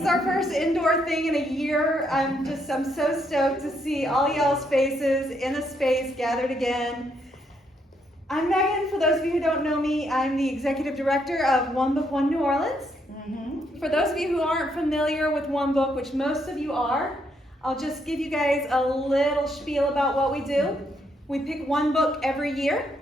is our first indoor thing in a year. I'm so stoked to see all y'all's faces in a space gathered again. I'm Megan. For those of you who don't know me, I'm the executive director of One Book, One New Orleans. For those of you who aren't familiar with One Book, which most of you are, I'll just give you guys a little spiel about what we do. We pick one book every year,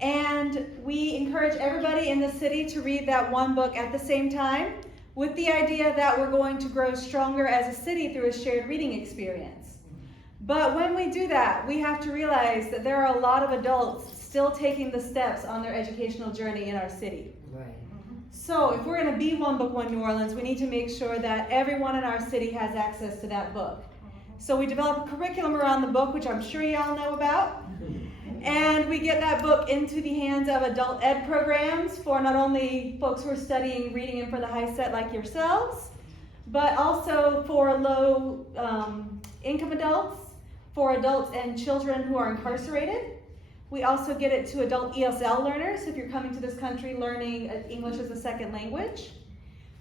and we encourage everybody in the city to read that one book at the same time, with the idea that we're going to grow stronger as a city through a shared reading experience. But when we do that, we have to realize that there are a lot of adults still taking the steps on their educational journey in our city. Right. So if we're going to be One Book, One New Orleans, we need to make sure that everyone in our city has access to that book. So we develop a curriculum around the book, which I'm sure y'all know about. And we get that book into the hands of adult ed programs for not only folks who are studying reading and for the high set like yourselves, but also for low income adults, for adults and children who are incarcerated. We also get it to adult ESL learners if you're coming to this country learning English as a second language.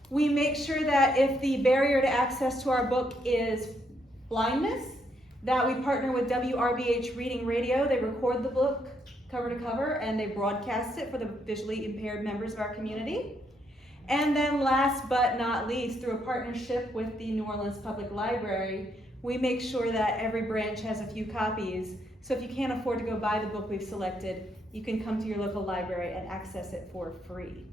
We make sure that if the barrier to access to our book is blindness, that we partner with WRBH Reading Radio. They record the book cover to cover and they broadcast it for the visually impaired members of our community. And then last but not least, through a partnership with the New Orleans Public Library, we make sure that every branch has a few copies. So if you can't afford to go buy the book we've selected, you can come to your local library and access it for free.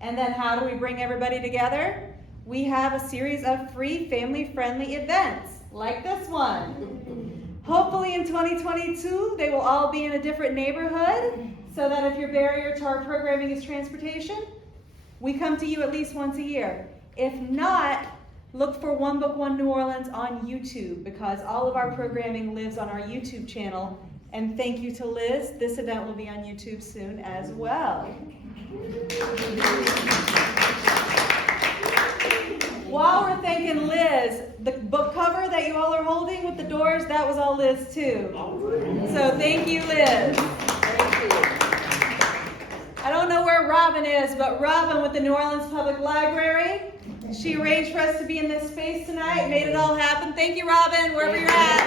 And then how do we bring everybody together? We have a series of free family-friendly events, like this one. Hopefully in 2022, they will all be in a different neighborhood, so that if your barrier to our programming is transportation, we come to you at least once a year. If not, look for One Book, One New Orleans on YouTube, because all of our programming lives on our YouTube channel. And thank you to Liz. This event will be on YouTube soon as well. While we're thanking Liz, the book cover that you all are holding with the doors, that was all Liz too. So thank you, Liz. Thank you. I don't know where Robin is, but Robin with the New Orleans Public Library, she arranged for us to be in this space tonight, made it all happen. Thank you, Robin, wherever you're at.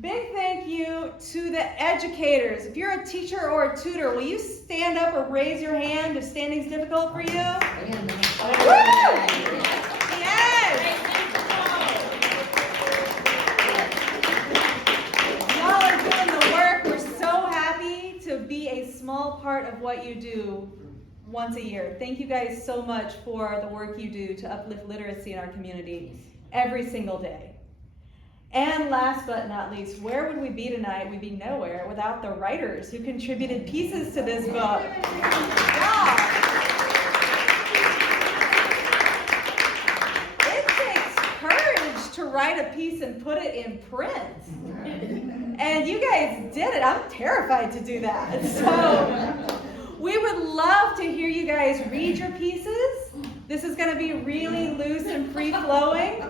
Big thank you to the educators. If you're a teacher or a tutor, will you stand up or raise your hand if standing's difficult for you? Woo! Yes! Y'all are doing the work. We're so happy to be a small part of what you do once a year. Thank you guys so much for the work you do to uplift literacy in our community every single day. And last but not least, where would we be tonight? We'd be nowhere without the writers who contributed pieces to this book. Yeah. It takes courage to write a piece and put it in print. And you guys did it. I'm terrified to do that. So we would love to hear you guys read your pieces. This is going to be really loose and free-flowing.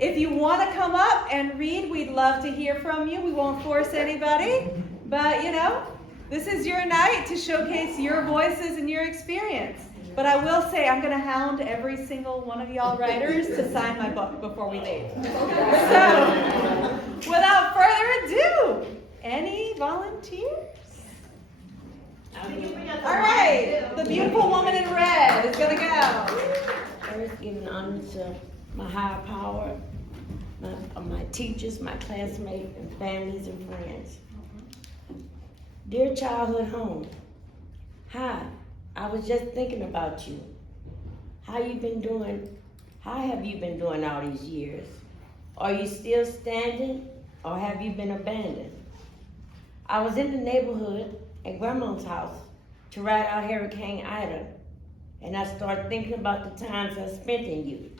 If you want to come up and read, we'd love to hear from you. We won't force anybody, but this is your night to showcase your voices and your experience. But I will say I'm going to hound every single one of y'all writers to sign my book before we leave. So, without further ado, any volunteers? All right, the beautiful woman in red is going to go. First, giving honor to my higher power, my teachers, my classmates, and families and friends. Dear childhood home, hi, I was just thinking about you. How have you been doing all these years? Are you still standing, or have you been abandoned? I was in the neighborhood at Grandma's house to ride out Hurricane Ida, and I started thinking about the times I spent in you.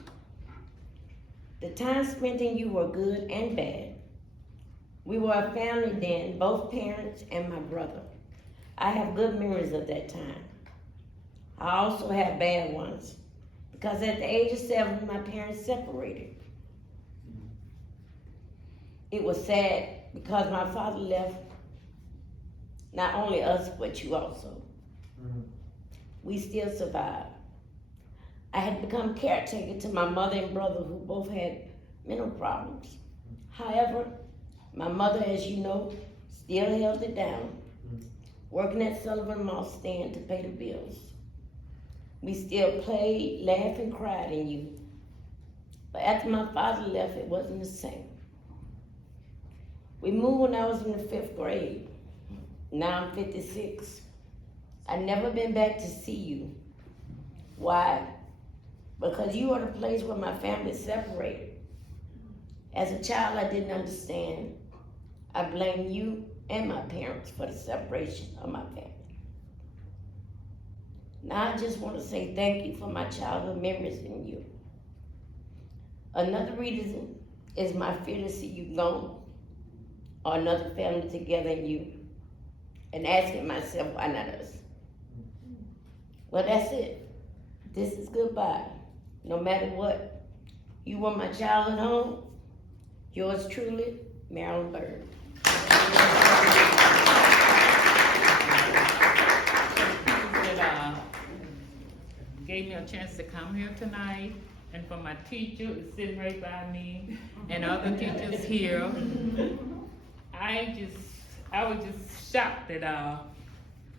The time spent in you were good and bad. We were a family then, both parents and my brother. I have good memories of that time. I also have bad ones, because at the age of 7, my parents separated. It was sad because my father left not only us, but you also. we still survived. I had become caretaker to my mother and brother who both had mental problems. However, my mother, as you know, still held it down, working at Sullivan Moss stand to pay the bills. We still played, laughed, and cried in you. But after my father left, it wasn't the same. We moved when I was in the 5th grade. Now I'm 56. I've never been back to see you. Why? Because you are the place where my family separated. As a child, I didn't understand. I blame you and my parents for the separation of my family. Now I just want to say thank you for my childhood memories in you. Another reason is my fear to see you gone or another family together in you, and asking myself, why not us? Well, that's it. This is goodbye. No matter what, you were my childhood home. Yours truly, Marilyn Bird. That gave me a chance to come here tonight, and for my teacher who's sitting right by me, and other teachers here. I was just shocked that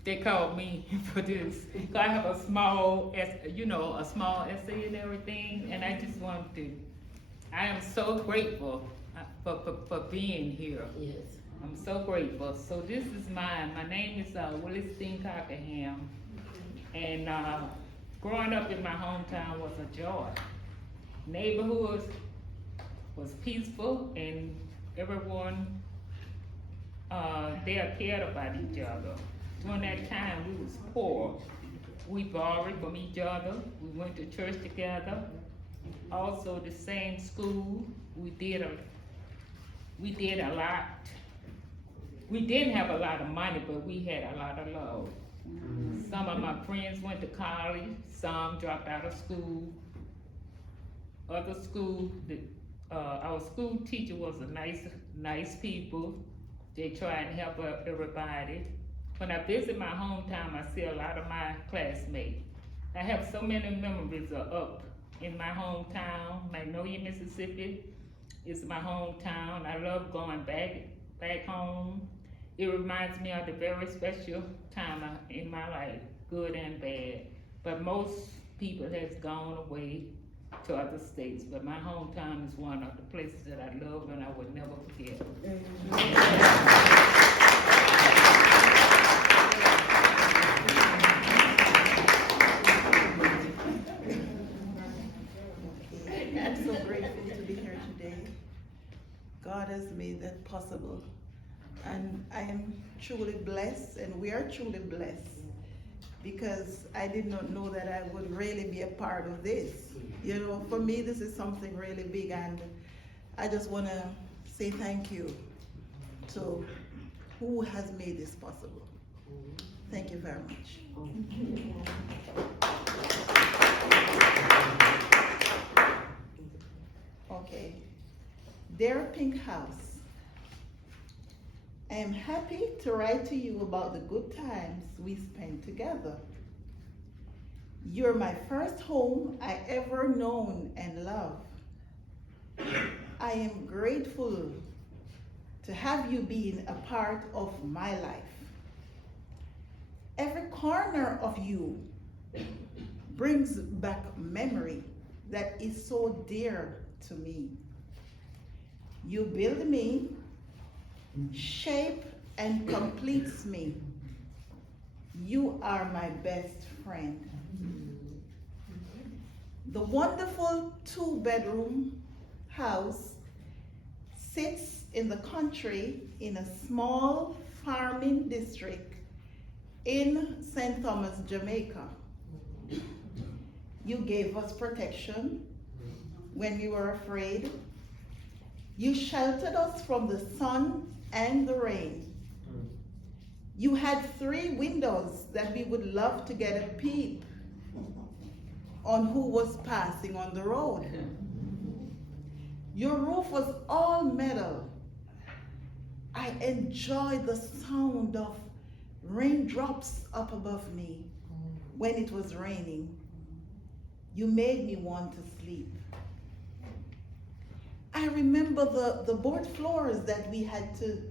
they called me for this. So I have a small essay and everything, and I just wanted to. I am so grateful for being here. Yes. I'm so grateful. So this is mine. My name is Willis Dean Cockerham, and growing up in my hometown was a joy. Neighborhood was peaceful, and everyone they cared about each other. During that time, we was poor. We borrowed from each other. We went to church together. Also, the same school. We did a lot. We didn't have a lot of money, but we had a lot of love. Some of my friends went to college. Some dropped out of school. Other school, our school teacher was a nice people. They try and help everybody. When I visit my hometown, I see a lot of my classmates. I have so many memories up in my hometown. Magnolia, Mississippi is my hometown. I love going back home. It reminds me of the very special time in my life, good and bad. But most people has gone away to other states, but my hometown is one of the places that I love and I would never forget. I'm so grateful to be here today. God has made that possible. And I am truly blessed, and we are truly blessed, because I did not know that I would really be a part of this. You know, for me, this is something really big, and I just want to say thank you to who has made this possible. Thank you very much. Okay. Dear Pink House, I am happy to write to you about the good times we spent together. You're my first home I ever known and loved. I am grateful to have you being a part of my life. Every corner of you brings back memory that is so dear to me. You build me, shape and completes me. You are my best friend. The wonderful 2-bedroom house sits in the country in a small farming district in St. Thomas, Jamaica. You gave us protection when we were afraid. You sheltered us from the sun and the rain. You had 3 windows that we would love to get a peep on who was passing on the road. Your roof was all metal. I enjoyed the sound of raindrops up above me. when it was raining, you made me want to sleep. I remember the board floors that we had to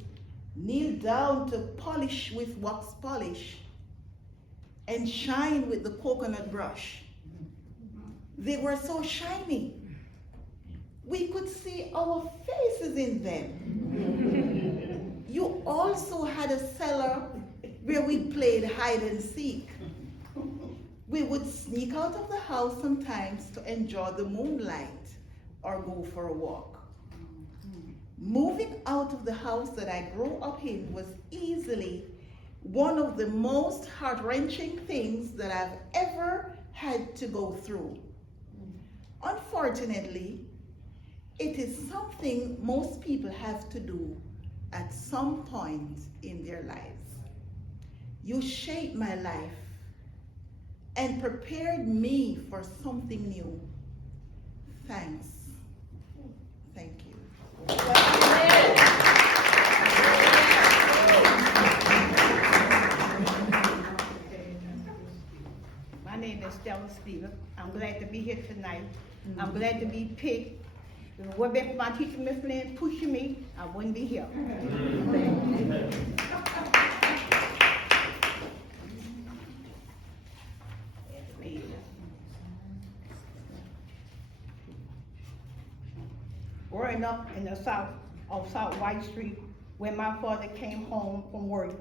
kneel down to polish with wax polish and shine with the coconut brush. They were so shiny. We could see our faces in them. You also had a cellar where we played hide and seek. We would sneak out of the house sometimes to enjoy the moonlight or go for a walk. Moving out of the house that I grew up in was easily one of the most heart-wrenching things that I've ever had to go through. Unfortunately, it is something most people have to do at some point in their lives. You shaped my life and prepared me for something new. Thanks. Thank you. My name is Stella Stevens. I'm glad to be here tonight. I'm glad to be picked. If it wasn't been for my teacher, Miss Lynn, pushing me, I wouldn't be here. Growing up in the south of South White Street, when my father came home from work,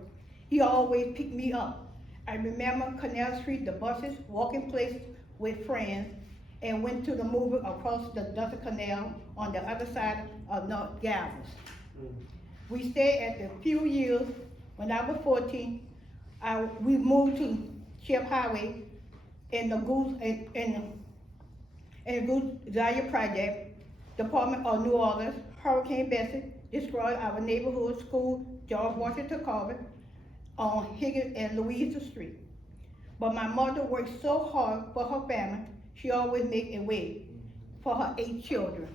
he always picked me up. I remember Canal Street, the buses, walking place with friends, and went to the movie across the Dutton Canal on the other side of North Galvez. We stayed at the few years. When I was 14, we moved to Chip Highway in the Goose Dahlia Project, Department of New Orleans. Hurricane Bessie destroyed our neighborhood school, George Washington Carver, on Higgins and Louisa Street. But my mother worked so hard for her family, she always made a way for her 8 children.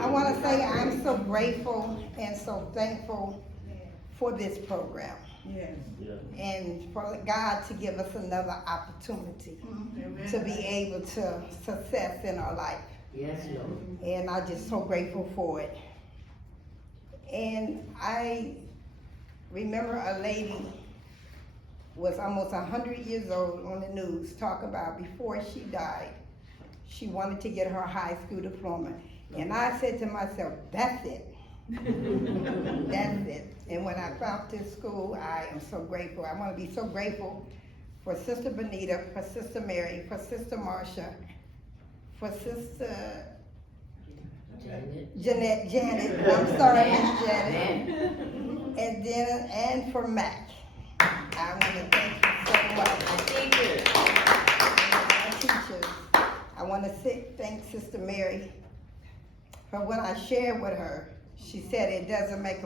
I want to say I'm so grateful and so thankful for this program. Yes. And for God to give us another opportunity to be able to success in our life. Yes, Lord. And I'm just so grateful for it. And I remember a lady was almost 100 years old on the news talk about before she died, she wanted to get her high school diploma. And I said to myself, that's it. That's it. And when I found this school, I am so grateful. I want to be so grateful for Sister Benita, for Sister Mary, for Sister Marcia, for Sister Janet, I'm sorry, Miss Janet, and then, and for Mac. I want to thank you so much. My teachers. I want to thank Sister Mary for when I shared with her. She said it doesn't make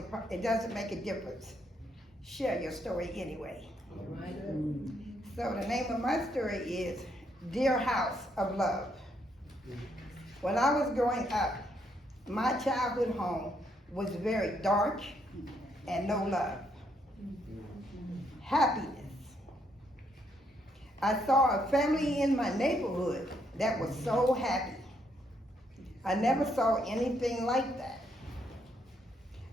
a difference. Share your story anyway. Right. So the name of my story is Dear House of Love. When I was growing up, my childhood home was very dark and no love. Happiness. I saw a family in my neighborhood that was so happy. I never saw anything like that.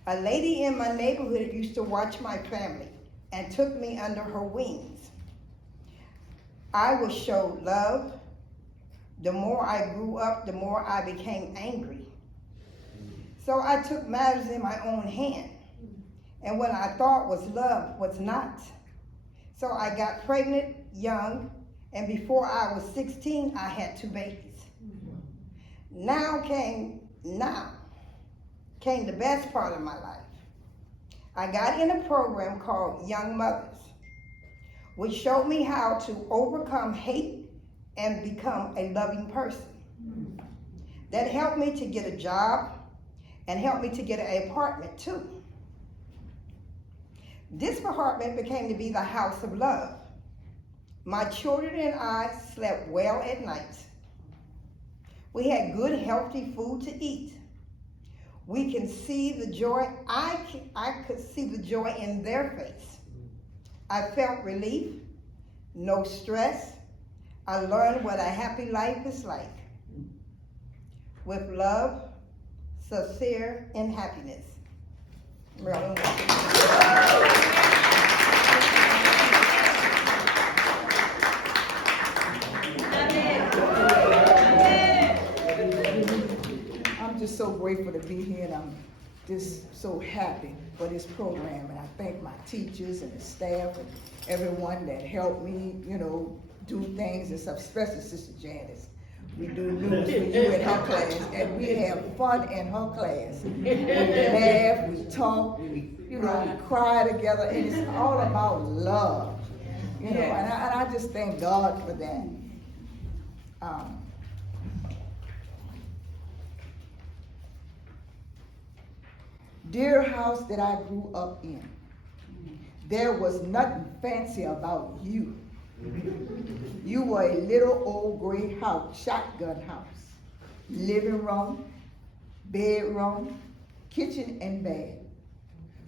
A lady in my neighborhood used to watch my family and took me under her wings. I was showed love. The more I grew up, the more I became angry. So I took matters in my own hand. And what I thought was love was not. So I got pregnant young, and before I was 16, I had 2 babies. Now came the best part of my life. I got in a program called Young Mothers, which showed me how to overcome hate and become a loving person. That helped me to get a job and helped me to get an apartment too. This apartment became to be the house of love. My children and I slept well at night. We had good, healthy food to eat. We can see the joy, I could see the joy in their face. I felt relief, no stress. I learned what a happy life is like. With love, sincere, and happiness. Marilyn I'm just so grateful to be here, and I'm just so happy for this program. And I thank my teachers and the staff and everyone that helped me, do things and stuff, especially Sister Janice. We do news for you in her class, and we have fun in her class. We laugh, we talk, we cry together, and it's all about love. And I just thank God for that. Dear house that I grew up in, there was nothing fancy about you. You were a little old gray house, shotgun house, living room, bedroom, kitchen, and bath.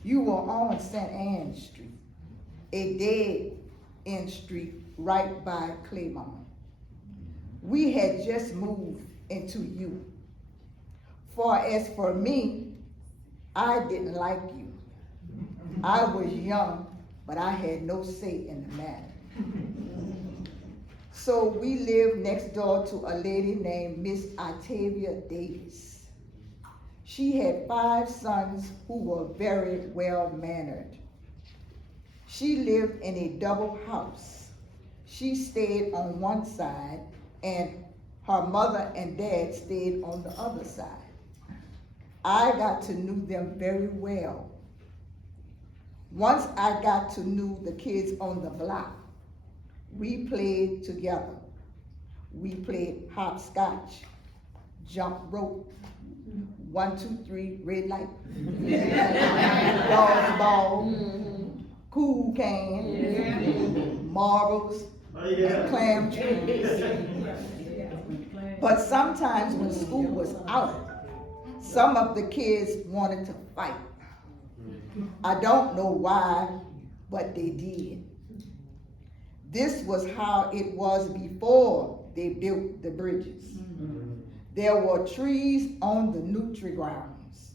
You were on St. Anne Street, a dead-end street right by Claymont. We had just moved into you. For as for me, I didn't like you. I was young, but I had no say in the matter. So we lived next door to a lady named Miss Octavia Davis. She had 5 sons who were very well-mannered. She lived in a double house. She stayed on one side, and her mother and dad stayed on the other side. I got to know them very well. Once I got to know the kids on the block, we played together. We played hopscotch, jump rope, 1, 2, 3, red light, dodgeball, cool can, marbles, and clam trees. But sometimes when school was out, some of the kids wanted to fight. I don't know why, but they did. This was how it was before they built the bridges. There were trees on the neutral grounds.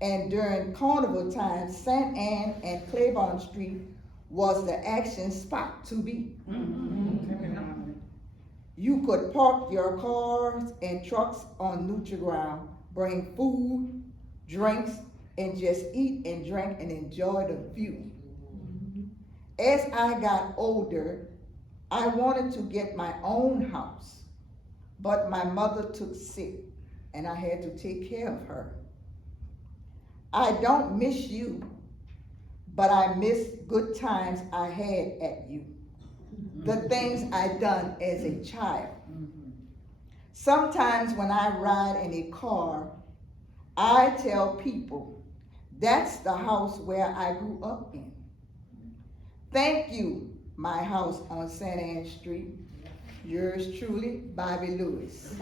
And during carnival time, St. Anne and Claiborne Street was the action spot to be. You could park your cars and trucks on neutral ground, bring food, drinks, and just eat and drink and enjoy the view. As I got older, I wanted to get my own house, but my mother took sick and I had to take care of her. I don't miss you, but I miss good times I had at you, the things I done as a child. Sometimes when I ride in a car, I tell people, that's the house where I grew up in. Thank you, my house on St. Anne Street. Yours truly, Bobby Lewis.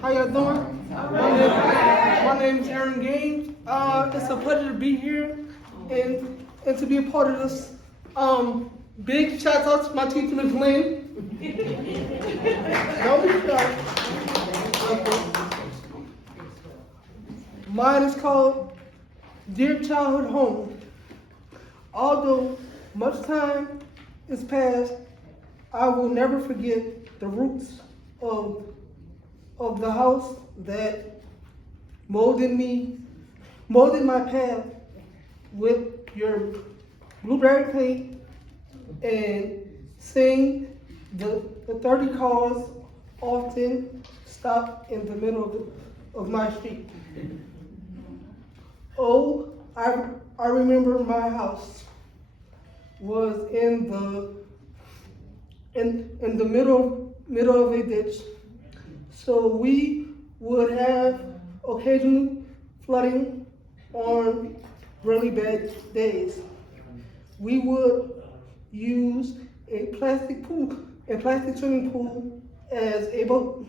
How y'all doing? My name is Aaron Gaines. It's a pleasure to be here and to be a part of this. Big shout out to my teacher, Ms. Lynn. Don't be shy. Mine is called Dear Childhood Home. Although much time is passed, I will never forget the roots of the house that molded my path with your blueberry paint and seeing the 30 cars often stop in the middle of my street. Oh, I remember my house was in the middle of a ditch. So we would have occasionally flooding on really bad days. We would use a plastic swimming pool as a boat.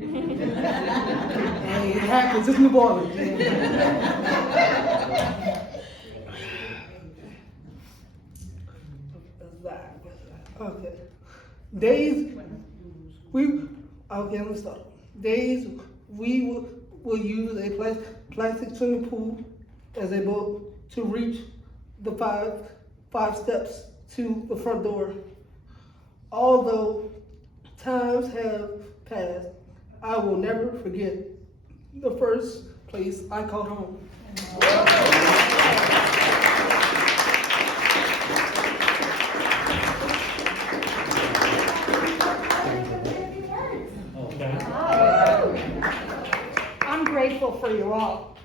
And it happens in New Orleans. Okay. Let's start. Days we will use a plastic swimming pool as a boat to reach the five steps to the front door. Although times have passed, I will never forget the first place I called home. I'm grateful for you all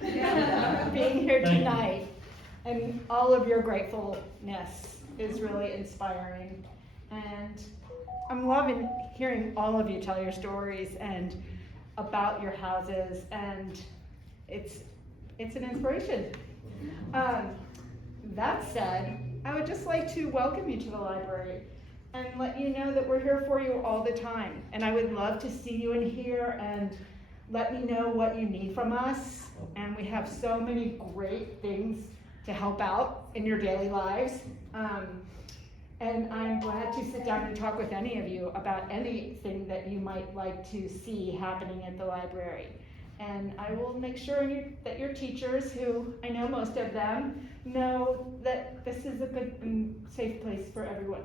being here tonight, and all of your gratefulness is really inspiring. And I'm loving hearing all of you tell your stories and about your houses, and it's an inspiration. That said, I would just like to welcome you to the library and let you know that we're here for you all the time. And I would love to see you in here and let me know what you need from us. And we have so many great things to help out in your daily lives. And I'm glad to sit down and talk with any of you about anything that you might like to see happening at the library. And I will make sure that your teachers, who I know most of them, know that this is a good and safe place for everyone.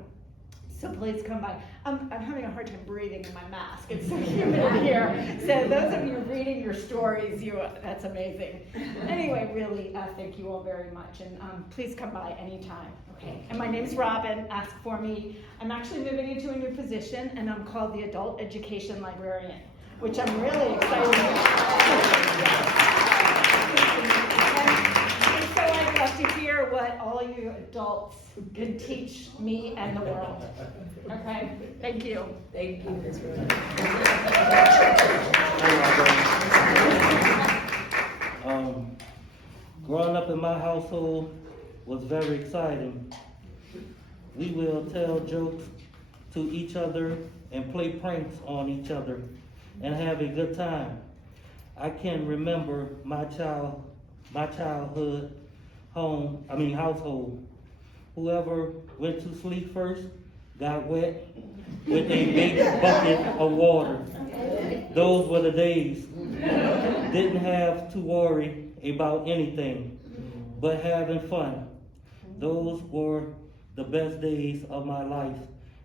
So please come by. I'm having a hard time breathing in my mask. It's so humid here. So those of you reading your stories, that's amazing. Anyway, really, thank you all very much. And please come by anytime. Okay. And my name's Robin. Ask for me. I'm actually moving into a new position, and I'm called the Adult Education Librarian, which I'm really excited about. And so I'd love to hear what all you adults can teach me and the world. Okay? Thank you. Thank you, Ms. Growing up in my household was very exciting. We will tell jokes to each other and play pranks on each other and have a good time. I can remember my childhood household. Whoever went to sleep first got wet with a big bucket of water. Those were the days. Didn't have to worry about anything but having fun. Those were the best days of my life,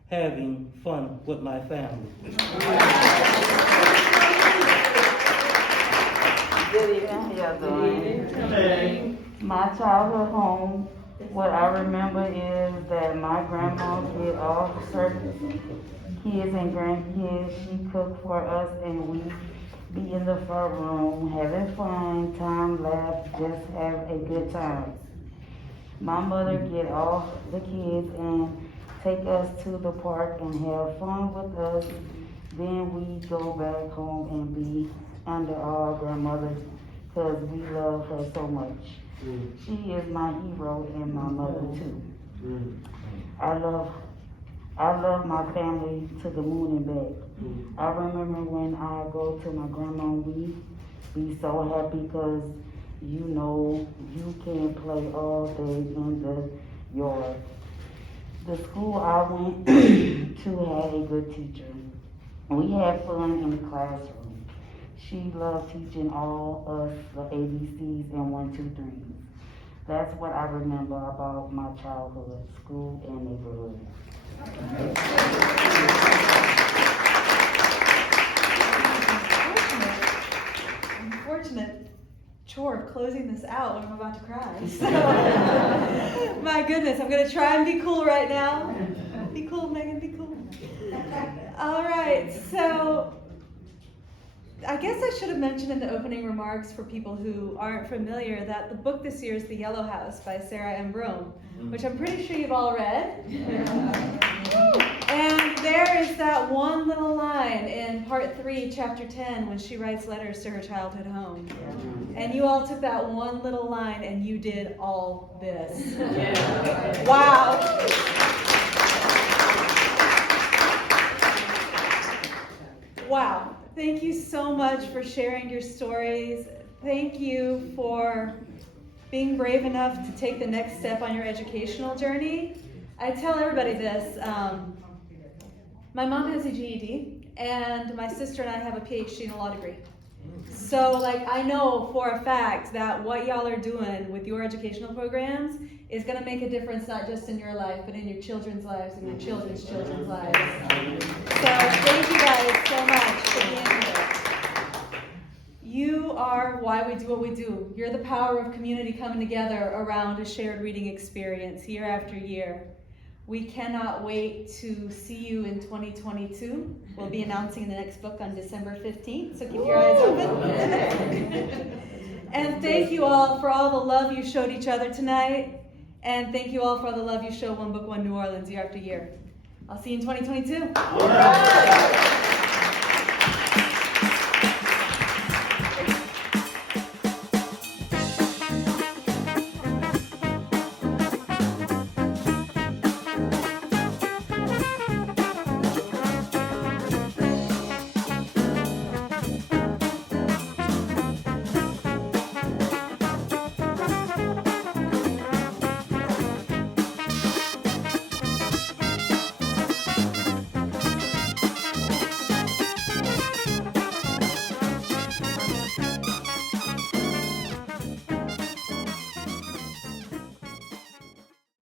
having fun with my family. Good evening, how y'all doing? My childhood home, what I remember is that my grandma did all the service. Kids and grandkids, she cooked for us, and we be in the front room having fun, time, laugh, just have a good time. My mother get all the kids and take us to the park and have fun with us. Then we go back home and be under our grandmother because we love her so much. She is my hero and my mother too. I love my family to the moon and back. I remember when I go to my grandma, we be so happy because you know you can play all day in the yard. The school I went to had a good teacher. We had fun in the classroom. She loved teaching all us the ABCs and 1, 2, 3s. That's what I remember about my childhood, school, and neighborhood. Unfortunate chore of closing this out when I'm about to cry. So, my goodness, I'm gonna try and be cool right now. Be cool, Megan, be cool. All right, so I guess I should have mentioned in the opening remarks for people who aren't familiar that the book this year is The Yellow House by Sarah M. Broom, which I'm pretty sure you've all read. And there is that one little line in part 3, chapter 10, when she writes letters to her childhood home. And you all took that one little line and you did all this. Wow. Wow. Thank you so much for sharing your stories. Thank you for being brave enough to take the next step on your educational journey. I tell everybody this. My mom has a GED, and my sister and I have a PhD in a law degree. So, like, I know for a fact that what y'all are doing with your educational programs is going to make a difference not just in your life, but in your children's lives and your children's children's lives. So, thank you guys so much for being here. You are why we do what we do. You're the power of community coming together around a shared reading experience year after year. We cannot wait to see you in 2022. We'll be announcing the next book on December 15th, so keep your eyes open. And thank you all for all the love you showed each other tonight. And thank you all for all the love you show One Book, One New Orleans year after year. I'll see you in 2022.